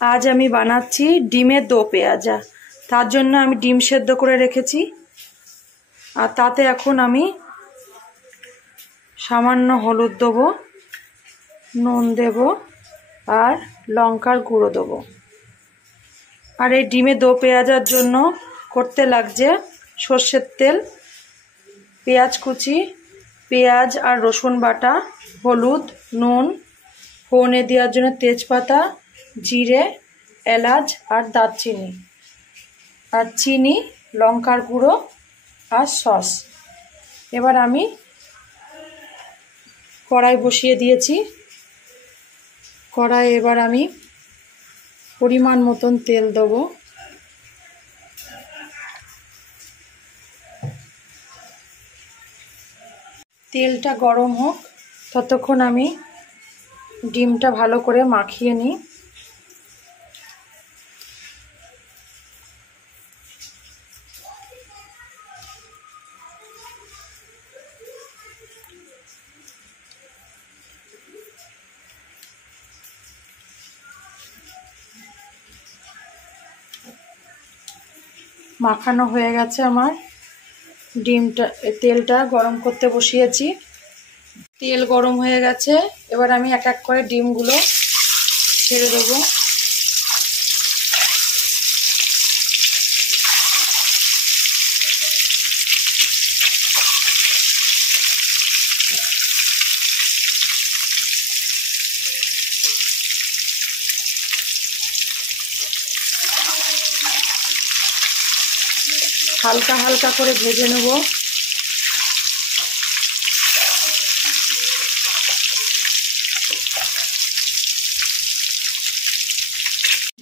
आज आमी बानाচ্ছি ডিমের দো পেঁয়াজা। তার জন্য আমি ডিম সেদ্ধ করে রেখেছি আর তাতে এখন আমি সামান্য হলুদ দেব, নুন দেব আর লঙ্কার গুঁড়ো দেব। আর এই ডিমে দো পেঁয়াজার জন্য করতে লাগছে সরষের তেল, পেঁয়াজ কুচি, পেঁয়াজ আর রসুন বাটা, হলুদ, নুন, ফোড়নে দেওয়ার জন্য তেজপাতা, জিরে, এলাচ আর দারচিনি আর চিনি, লঙ্কার গুঁড়ো আর সস। এবার আমি কড়াই বসিয়ে দিয়েছি। কড়াই এবার আমি পরিমাণ মতন তেল দেব। তেলটা গরম হোক, ততক্ষণ আমি ডিমটা ভালো করে মাখিয়ে নিই। মাখানো হয়ে গেছে আমার ডিমটা। তেলটা গরম করতে বসিয়েছি, তেল গরম হয়ে গেছে। এবার আমি এক এক করে ডিমগুলো ছেড়ে দেবো। হালকা হালকা করে ভেজে নেব।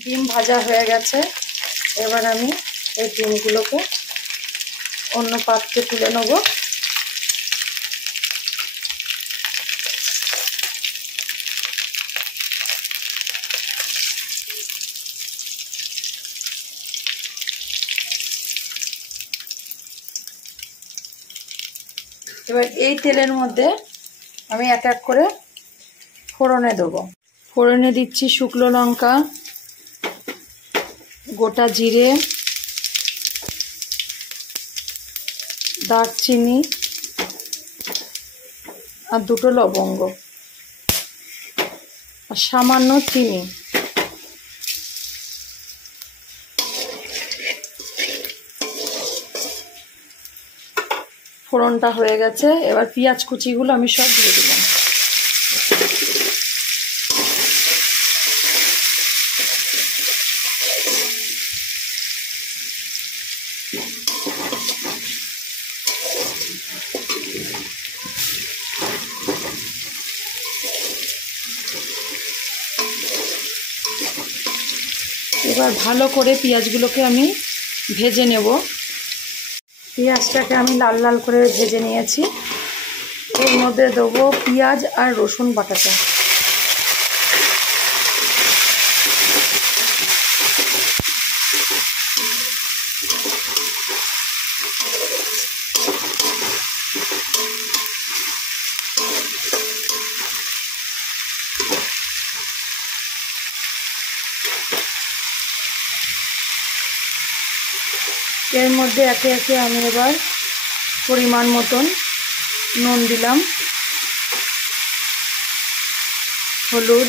ডিম ভাজা হয়ে গেছে। এবার আমি এই ডিমগুলোকে অন্য পাত্রে তুলে নেব। এবার এই তেলের মধ্যে আমি এক এক করে ফোড়নে দেবো। ফোড়নে দিচ্ছি শুকনো লঙ্কা, গোটা জিরে, দারচিনি আর দুটো লবঙ্গ আর সামান্য চিনি। ফোড়নটা হয়ে গেছে। এবার পেঁয়াজ কুচিগুলো আমি সব দিয়ে দিলাম। এবার ভালো করে পেঁয়াজগুলোকে আমি ভেজে নেব। পেঁয়াজটাকে আমি লাল লাল করে ভেজে নিয়েছি। এর মধ্যে দেবো পেঁয়াজ আর রসুন বাটাটা। এর মধ্যে একে একে আমি এবার পরিমাণ মতন নুন দিলাম, হলুদ,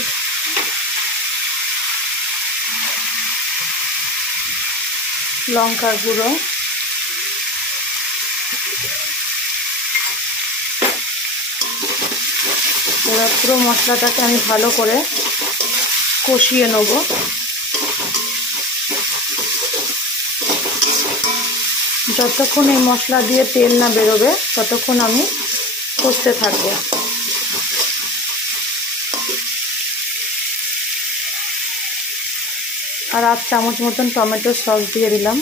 লঙ্কার গুঁড়ো, এবার পুরো মশলাটাকে আমি ভালো করে কষিয়ে নেব। যতক্ষণ এই মশলা দিয়ে তেল না বেরোবে ততক্ষণ আমি কষতে থাকবো। আর 8 চামচ মতন টমেটো সস দিয়ে দিলাম।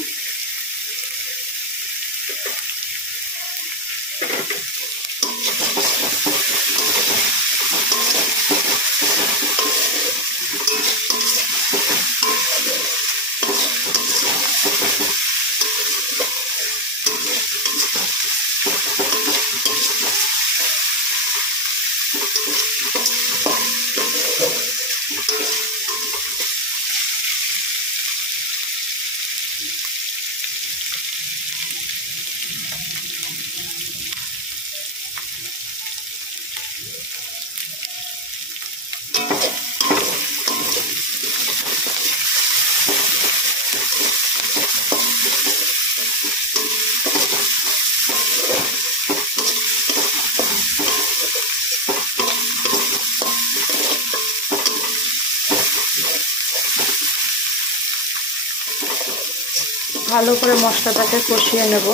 ভালো করে মশলাটাকে কষিয়ে নেব।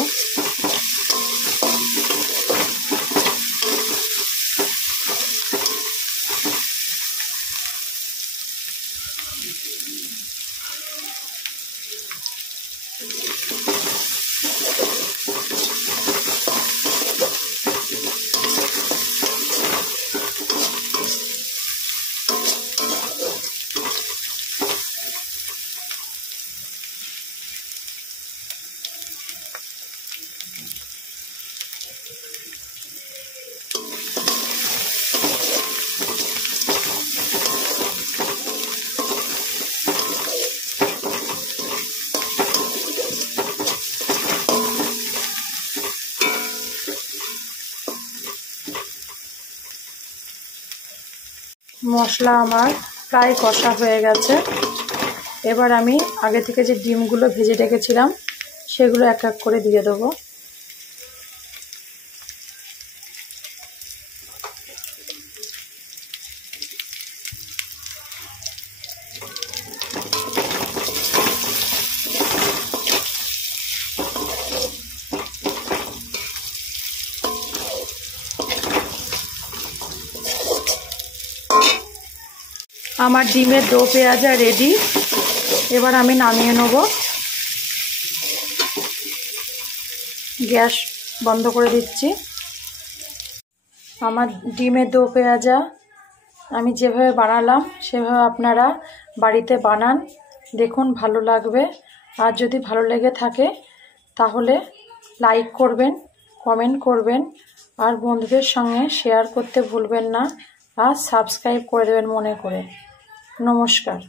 মশলা আমার প্রায় কষা হয়ে গেছে। এবার আমি আগে থেকে যে ডিমগুলো ভেজে রেখেছিলাম সেগুলো এক এক করে দিয়ে দেবো। আমার ডিমের দো পেঁয়াজা রেডি। এবার আমি নামিয়ে নেব। গ্যাস বন্ধ করে দিচ্ছি। আমার ডিমের দো পেঁয়াজা আমি যেভাবে বানালাম সেভাবে আপনারা বাড়িতে বানান, দেখুন ভালো লাগবে। আর যদি ভালো লেগে থাকে তাহলে লাইক করবেন, কমেন্ট করবেন, আর বন্ধুদের সঙ্গে শেয়ার করতে ভুলবেন না, আর সাবস্ক্রাইব করে দেবেন মনে করে। নমস্কার।